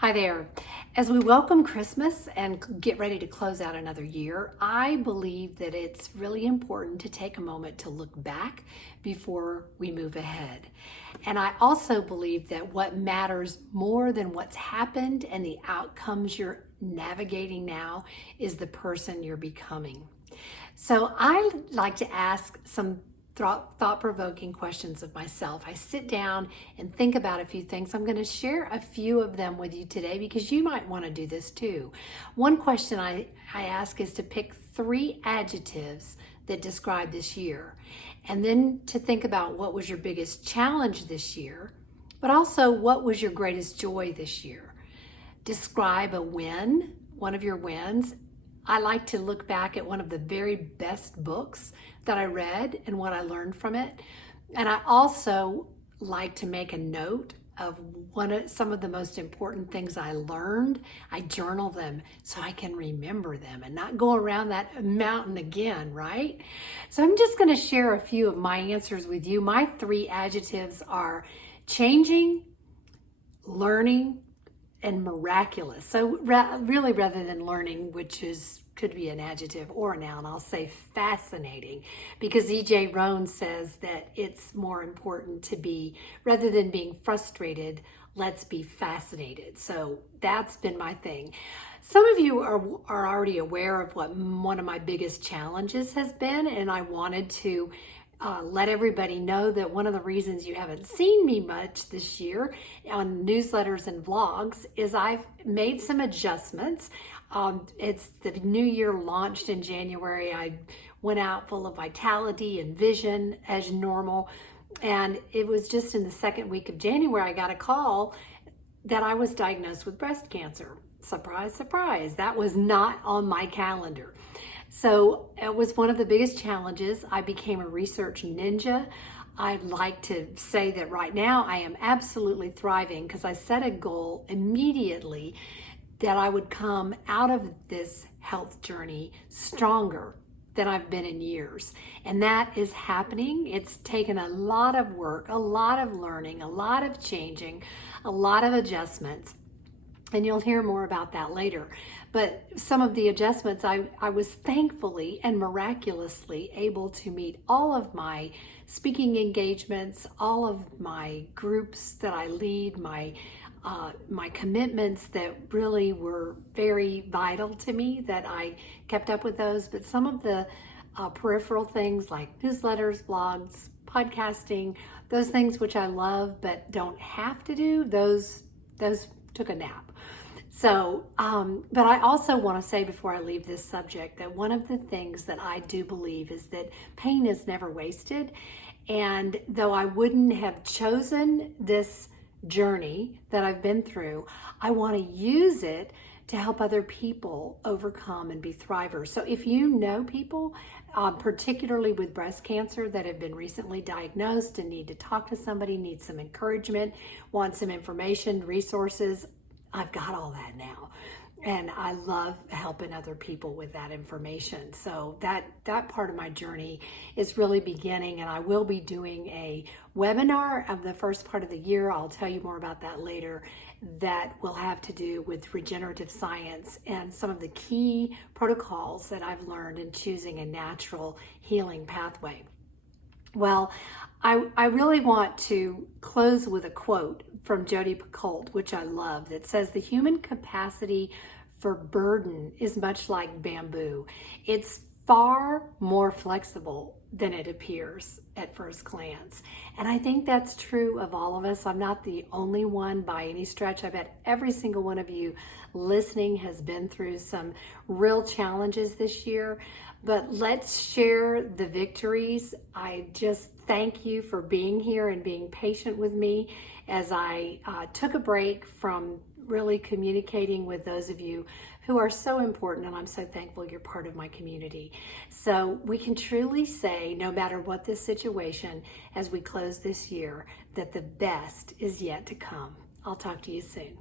Hi there. As we welcome Christmas and get ready to close out another year, I believe that it's really important to take a moment to look back before we move ahead. And I also believe that what matters more than what's happened and the outcomes you're navigating now is the person you're becoming. So I like to ask some thought-provoking questions of myself. I sit down and think about a few things. I'm going to share a few of them with you today because you might want to do this too. One question I ask is to pick 3 adjectives that describe this year, and then to think about what was your biggest challenge this year, but also what was your greatest joy this year. Describe a win, one of your wins. I like to look back at one of the very best books that I read and what I learned from it. And I also like to make a note of some of the most important things I learned. I journal them so I can remember them and not go around that mountain again, right? So I'm just going to share a few of my answers with you. My 3 adjectives are changing, learning, and miraculous. So really, rather than learning, which could be an adjective or a noun, I'll say fascinating, because E.J. Rohn says that it's more important to be, rather than being frustrated, let's be fascinated. So that's been my thing. Some of you are already aware of what one of my biggest challenges has been, and I wanted to let everybody know that one of the reasons you haven't seen me much this year on newsletters and vlogs is I've made some adjustments. It's the new year launched in January. I went out full of vitality and vision as normal. And it was just in the second week of January, I got a call that I was diagnosed with breast cancer. Surprise, surprise. That was not on my calendar. So it was one of the biggest challenges. I became a research ninja. I'd like to say that right now I am absolutely thriving because I set a goal immediately that I would come out of this health journey stronger than I've been in years. And that is happening. It's taken a lot of work, a lot of learning, a lot of changing, a lot of adjustments. And you'll hear more about that later. But some of the adjustments, I was thankfully and miraculously able to meet all of my speaking engagements, all of my groups that I lead, my commitments that really were very vital to me, that I kept up with those. But some of the peripheral things like newsletters, blogs, podcasting, those things which I love but don't have to do, those took a nap. So, but I also want to say before I leave this subject that one of the things that I do believe is that pain is never wasted. And though I wouldn't have chosen this journey that I've been through, I want to use it to help other people overcome and be thrivers. So if you know people, particularly with breast cancer, that have been recently diagnosed and need to talk to somebody, need some encouragement, want some information, resources, I've got all that now. And I love helping other people with that information. So that part of my journey is really beginning, and I will be doing a webinar of the first part of the year. I'll tell you more about that later. That will have to do with regenerative science and some of the key protocols that I've learned in choosing a natural healing pathway. Well, I really want to close with a quote from Jodi Picoult, which I love, that says the human capacity for burden is much like bamboo. It's far more flexible than it appears at first glance. And I think that's true of all of us. I'm not the only one by any stretch. I bet every single one of you listening has been through some real challenges this year. But let's share the victories. I just thank you for being here and being patient with me as I took a break from really communicating with those of you who are so important, and I'm so thankful you're part of my community. So we can truly say, no matter what this situation, as we close this year, that the best is yet to come. I'll talk to you soon.